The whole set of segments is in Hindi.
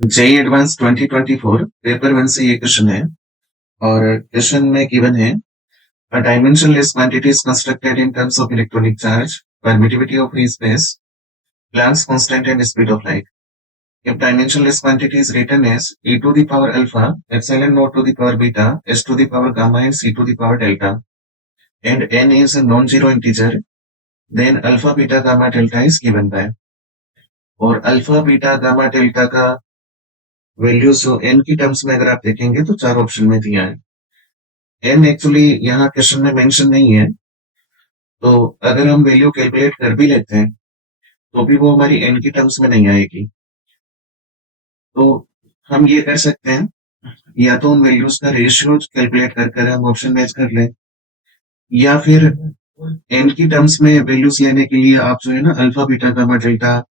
जेई एडवांस 2024 पेपर 1 से ये क्वेश्चन है और क्वेश्चन में गिवन है a dimensionless quantity is constructed in terms of electronic charge, permittivity of free space, Planck's constant and speed of light. If dimensionless quantity is written as e to the power alpha, epsilon naught to the power beta, s to the power gamma and c to the power delta, and n is a non-zero integer, then alpha, beta, gamma, delta is given by. और अल्फा बीटा गामा डेल्टा का वैल्यूज जो एन की टर्म्स में अगर आप देखेंगे तो चार ऑप्शन में दिया है। एन एक्चुअली यहाँ क्वेश्चन में मेंशन नहीं है, तो अगर हम वैल्यू कैलकुलेट कर भी लेते हैं तो भी वो हमारी एन की टर्म्स में नहीं आएगी। तो हम ये कर सकते हैं, या तो उन वैल्यूज का रेशियो कैलकुलेट कर हम ऑप्शन मैच कर लें, या फिर एन की टर्म्स में वैल्यूज लेने के लिए आप जो है ना alpha beta gamma delta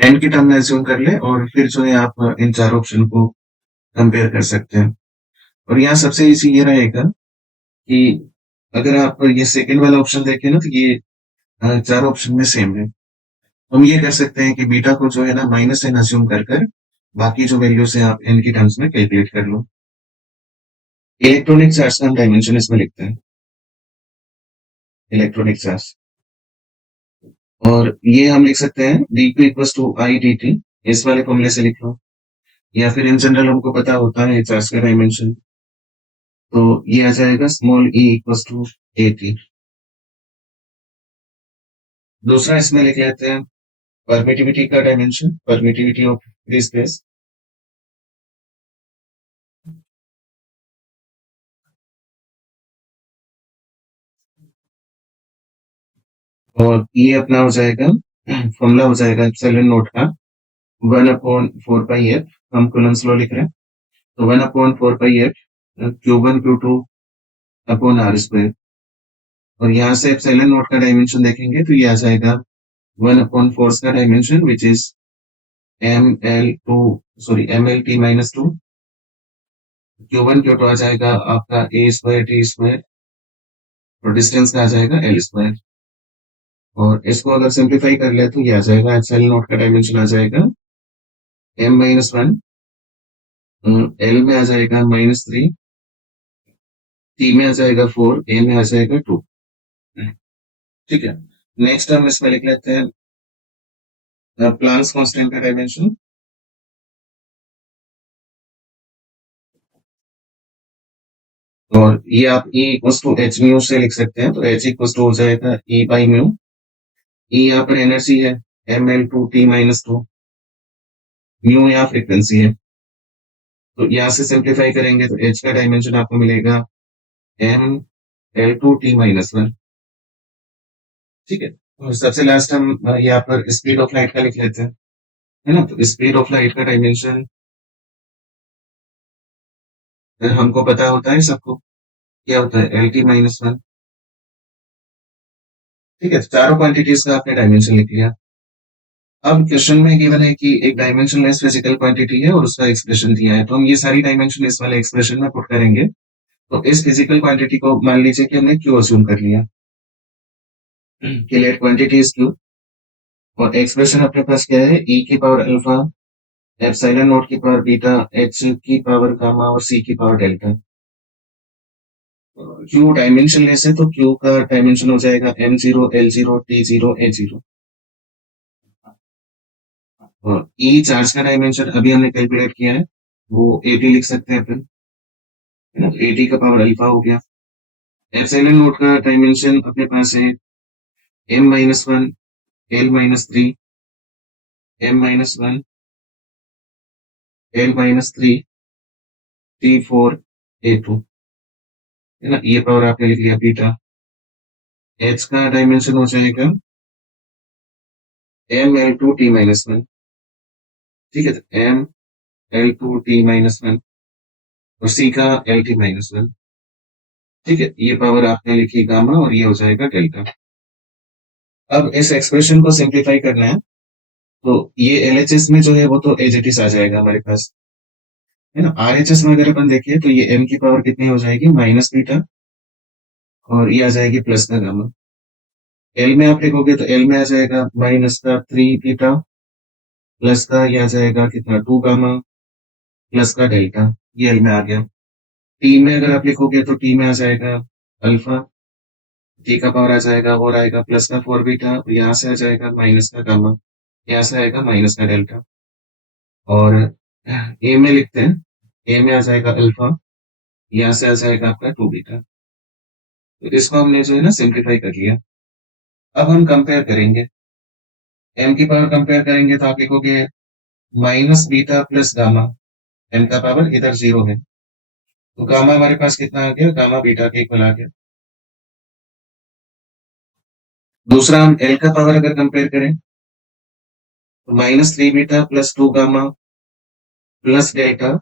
n की टर्म में एज्यूम कर ले और फिर जो है आप इन चार ऑप्शन को कंपेयर कर सकते हैं। और यहाँ सबसे इजी ये रहेगा कि अगर आप ये सेकंड वाला ऑप्शन देखें ना, तो ये चार ऑप्शन में सेम है। हम ये कर सकते हैं कि बीटा को जो है ना माइनस एन अज्यूम कर बाकी जो वैल्यूज है आप एन की टर्म्स में कैलकुलेट कर लो। इलेक्ट्रॉनिक चार्ज का हम डायमेंशन इसमें लिखते हैं, इलेक्ट्रॉनिक चार्ज, और ये हम लिख सकते हैं D Q equal to I D T, इस वाले फॉर्मूले से लिख लो, या फिर इन जनरल हमको पता होता है चार्ज का डायमेंशन, तो ये आ जाएगा small E equal to A T. दूसरा इसमें लिख लेते हैं परमिटिविटी का dimension, permittivity of free space, और ये अपना हो जाएगा फॉर्मूला हो जाएगा एप्सिलॉन नोट का 1/4 पाई एफ, हम कूलम्ब्स लॉ लिख रहे हैं, तो 1/4 pi f Q1 Q2 upon r square, और यहाँ से एप्सिलॉन नोट का डायमेंशन देखेंगे तो ये आ जाएगा 1/4 का dimension which is ML2 Q1 Q2 आ जाएगा आपका a स्क्वायर t स्क्वायर, और डिस्टेंस का आ जाएगा L स्क्वायर, और इसको अगर सिंप्लीफाई कर ले तो ये आ जाएगा एप्सिलॉन नोट का डायमेंशन आ जाएगा M-1, L में आ जाएगा -3, T में आ जाएगा 4, A में आ जाएगा 2। ठीक है, नेक्स्ट हम इसमें लिख लेते हैं प्लांक्स कांस्टेंट का डायमेंशन, और ये आप E equal to H mu से लिख सकते हैं, तो H इक्वल टू हो जाएगा E बाई म्यू। E यहाँ पर एनर्जी है ML2T-2, म्यू यहाँ फ्रीक्वेंसी है, तो यहाँ से सिंप्लीफाई करेंगे तो H का डायमेंशन आपको मिलेगा ML2T-1। ठीक है, और सबसे लास्ट हम यहाँ पर स्पीड ऑफ लाइट का लिख लेते हैं, है ना, तो स्पीड ऑफ लाइट का डायमेंशन हमको पता होता है सबको, क्या होता है LT-1। ठीक है, तो चारों क्वांटिटीज का आपने डायमेंशन लिख लिया। अब क्वेश्चन में गिवन है कि एक डायमेंशनलेस फिजिकल क्वांटिटी है और उसका एक्सप्रेशन दिया है, तो हम ये सारी डायमेंशन इस वाले एक्सप्रेशन में पुट करेंगे। तो इस फिजिकल क्वांटिटी को मान लीजिए कि हमने क्यू अज्यूम कर लिया कि लेट क्वांटिटी इज क्यू, और एक्सप्रेशन अपने पास क्या है ई की पावर अल्फा एप्सिलॉन नॉट की पावर बीटा एच की पावर गामा और सी की पावर डेल्टा। क्यू डायमेंशनलेस है तो क्यू का डायमेंशन हो जाएगा M0 L0 T0 A0, और ई चार्ज का डायमेंशन अभी हमने कैलकुलेट किया है, वो 80 लिख सकते हैं अपन, है ना, 80 का पावर अल्फा हो गया। एप्सिलॉन नोट का डायमेंशन अपने पास है M-1 L-3 M-1 L-3 T4 A2, है ना, ये पावर आपने लिख लिया बीटा। एच का डायमेंशन हो जाएगा ML2T-1, ठीक है, तो ML2T-1 और सी का LT-1, ठीक है, ये पावर आपने लिखी गामा और ये हो जाएगा डेल्टा। अब इस एक्सप्रेशन को सिंप्लीफाई करना है, तो ये एलएचएस में जो है वो तो एज इट इज आ जाएगा हमारे पास, है ना। आरएचएस में अगर अपन देखें तो ये m की पावर कितनी हो जाएगी माइनस बीटा, और ये आ जाएगी प्लस का गामा। एल में आप लिखोगे तो एल में आ जाएगा माइनस का 3 बीटा, प्लस का ये आ जाएगा कितना 2 गामा, प्लस का डेल्टा, ये एल में आ गया। टी में अगर आप लिखोगे तो टी में आ जाएगा अल्फा, टी का पावर आ जाएगा और आएगा प्लस का 4 बीटा, यहाँ से आ जाएगा माइनस का गामा, यहाँ से आएगा माइनस का डेल्टा। और ए में लिखते हैं, ए में आ जाएगा अल्फा, यहाँ से आ जाएगा आपका 2 बीटा। तो इसको हमने जो है ना सिंप्लीफाई कर लिया। अब हम कंपेयर करेंगे, एम की पावर कंपेयर करेंगे तो आप लिखोगे minus beta plus gamma, M का पावर इधर 0 है, तो गामा हमारे पास कितना आ गया, गामा बीटा के इक्वल आ गया। दूसरा हम एल का पावर अगर कंपेयर करें तो minus 3 beta plus 2 gamma plus delta,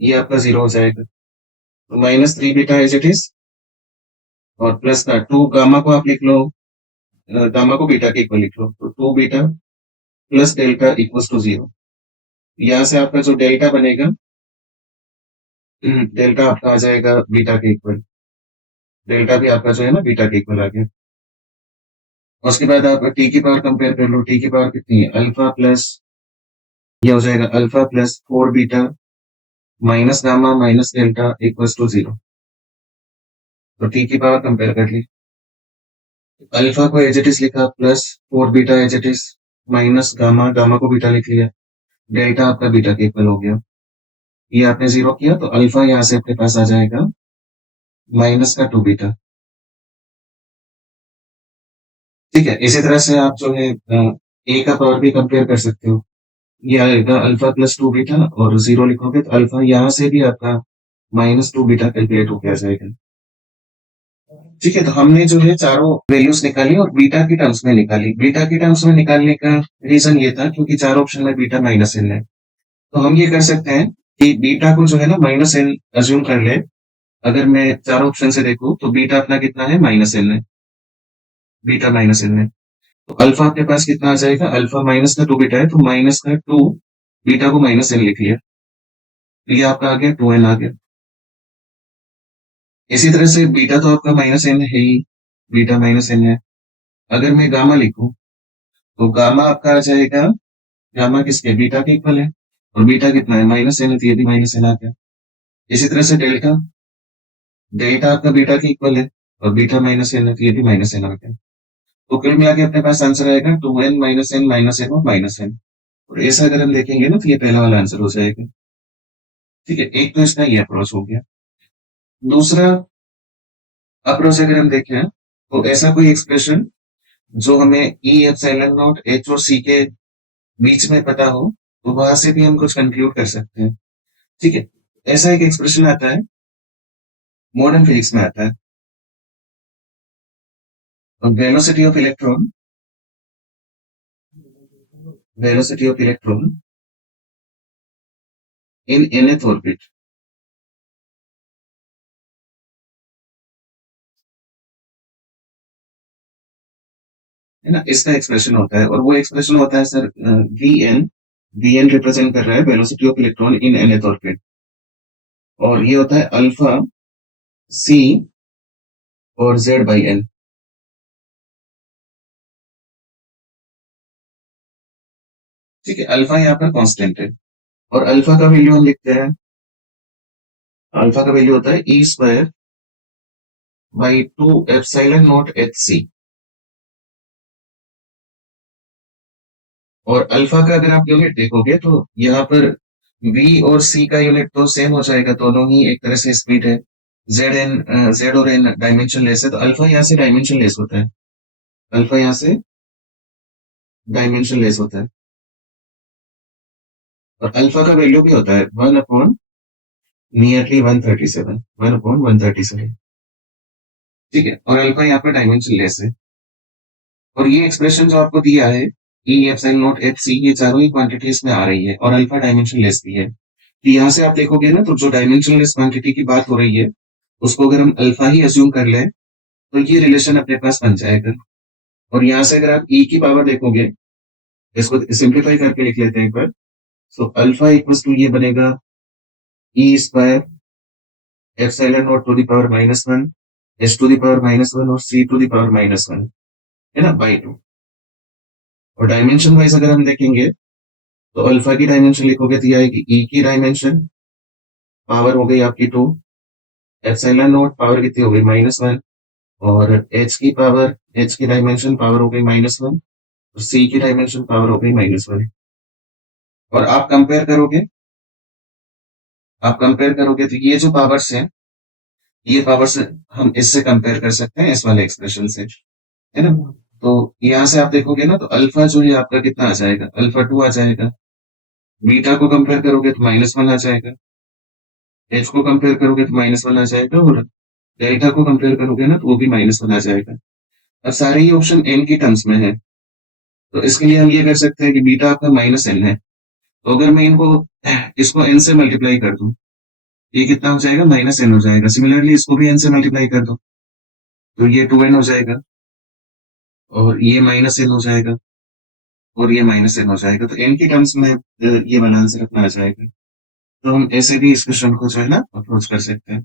ये आपका 0 हो जाएगा। तो minus 3 beta as it is, और प्लस का 2 गामा को आप लिख लो, गामा को बीटा के इक्वल लिख लो, तो 2 beta plus delta equals to 0। यहाँ से आपका जो डेल्टा बनेगा, डेल्टा आपका आ जाएगा बीटा के इक्वल, डेल्टा भी आपका जो है ना बीटा के इक्वल आ गया। उसके बाद आप टी की पावर कंपेयर कर लो, टी की पावर कितनी है, अल्फा प्लस, ये हो जाएगा alpha plus 4 beta minus gamma minus delta equals to 0। तो टी की पावर कंपेयर कर ली, अल्फा को एज इट इज लिखा plus 4 beta as it is minus gamma, gamma को बीटा लिख लिया, डेल्टा आपका बीटा के इक्वल हो गया। ये आपने 0 किया तो अल्फा यहाँ से आपके पास आ जाएगा माइनस का 2 बीटा। ठीक है, इसी तरह से आप जो है ए का पावर भी कंपेयर कर सकते हो, ये आएगा अल्फा प्लस 2 बीटा, और 0 लिखोगे तो अल्फा यहाँ से भी आपका माइनस 2 बीटा कैलकुलेट होकर आ जाएगा। ठीक है, तो हमने जो है चारों वैल्यूज निकाली और बीटा की टर्म्स में निकाली। बीटा की टर्म्स में निकालने का रीजन ये था क्योंकि चारों ऑप्शन में बीटा माइनस एन है, तो हम ये कर सकते हैं कि बीटा को जो है ना माइनस एन अज्यूम कर ले। अगर मैं चारों ऑप्शन से देखूं तो बीटा अपना कितना है, माइनस एन है, बीटा माइनस एन है। तो अल्फा आपके पास कितना आ जाएगा, अल्फा माइनस का 2 बीटा है, तो माइनस का 2 बीटा को माइनस एन लिख लिया, तो ये आपका आ गया 2 एन आ गया। इसी तरह से बीटा तो आपका माइनस एन है ही, बीटा माइनस एन है। अगर मैं गामा लिखूं तो गामा आपका आ जाएगा, गामा किसके, बीटा के इक्वल है, और बीटा कितना है, माइनस एन है, तो ये भी माइनस एन आ गया। इसी तरह से डेल्टा, डेल्टा आपका बीटा के इक्वल है और बीटा माइनस एन है, तो ये भी माइनस एन आ गया। तो कुल मिला के अपने पास आंसर आएगा 2n minus n minus n और माइनस एन। और ऐसा अगर हम देखेंगे ना तो ये पहला वाला आंसर हो जाएगा। ठीक है, एक तो इसका ये अप्रोच हो गया। दूसरा अप्रोच अगर हम देखें तो ऐसा कोई एक्सप्रेशन जो हमें ई एप्सिलॉन नॉट एच और सी के बीच में पता हो, तो वहां से भी हम कुछ कंक्लूड कर सकते हैं। ठीक है, ऐसा एक एक्सप्रेशन आता है, मॉडर्न फिजिक्स में आता है, velocity of electron, velocity of electron in nth orbit. है ना, इसका एक्सप्रेशन होता है, और वो एक्सप्रेशन होता है sir V N, V N represent कर रहा है velocity of electron in nth orbit, और ये होता है अल्फा सी और जेड बाई एन। ठीक है, अल्फा यहाँ पर कांस्टेंट है, और अल्फा का वैल्यू हम लिखते हैं, अल्फा का वैल्यू होता है e square by 2 epsilon naught h c. और अल्फा का अगर आप यूनिट देखोगे तो यहाँ पर v और c का यूनिट तो सेम हो जाएगा, दोनों ही एक तरह से स्पीड है, जेड और एन डायमेंशन लेस है, तो अल्फा यहाँ से डायमेंशन लेस होता है, अल्फा यहाँ से डायमेंशन लेस होता है। और अल्फा का वैल्यू भी होता है 1 अपॉन नियरली 137, 1 अपॉन 137। ठीक है, और अल्फा यहाँ पर डायमेंशन लेस है। और ये एक्सप्रेशन जो आपको दिया है ई एप्सिलॉन नॉट एच सी, ये चारों ही क्वांटिटीज में आ रही है, और अल्फा डायमेंशन लेस भी है। तो यहाँ से आप देखोगे ना, तो जो डायमेंशन लेस क्वांटिटी की बात हो रही है उसको अगर हम अल्फा ही अज्यूम कर ले तो ये रिलेशन अपने पास बन जाएगा। और यहाँ से अगर आप ई की पावर देखोगे, इसको सिंप्लीफाई करके लिख लेते हैं एक बार, सो अल्फा इक्वल्स टू ये बनेगा e square epsilon naught to the power -1 s to the power -1 और सी टू द पावर -1, है ना, बाई 2। और डायमेंशन वाइज अगर हम देखेंगे तो अल्फा की डायमेंशन लिखोगे तो ये आएगी ई की डायमेंशन पावर हो गई आपकी 2, एप्सिलॉन नॉट पावर कितनी हो गई -1, और एच की डायमेंशन पावर हो गई -1, और सी की डायमेंशन पावर हो गई -1। और आप कंपेयर करोगे तो ये जो पावर्स हैं, ये पावर्स हम इससे कंपेयर कर सकते हैं, इस वाले एक्सप्रेशन से, है ना? तो यहाँ से आप देखोगे ना, तो अल्फा जो है आपका कितना आ जाएगा, अल्फा 2 आ जाएगा। बीटा को कंपेयर करोगे तो -1 आ जाएगा। एच को कंपेयर करोगे तो -1 आ जाएगा, और डेल्टा को कंपेयर करोगे ना, तो वो भी -1 आ जाएगा। अब सारे ही ऑप्शन एन की टर्म्स में है, तो इसके लिए हम ये कर सकते हैं कि बीटा आपका -n है। तो अगर मैं इसको n से मल्टीप्लाई कर दूं, ये कितना हो जाएगा, -n हो जाएगा। सिमिलरली इसको भी n से मल्टीप्लाई कर दो, तो ये 2n हो जाएगा, और ये -n हो जाएगा, और ये -n हो जाएगा। तो n की टर्म्स में ये वाला आंसर अपना आ जाएगा। तो हम ऐसे भी इस क्वेश्चन को जो है ना अप्रोच कर सकते हैं।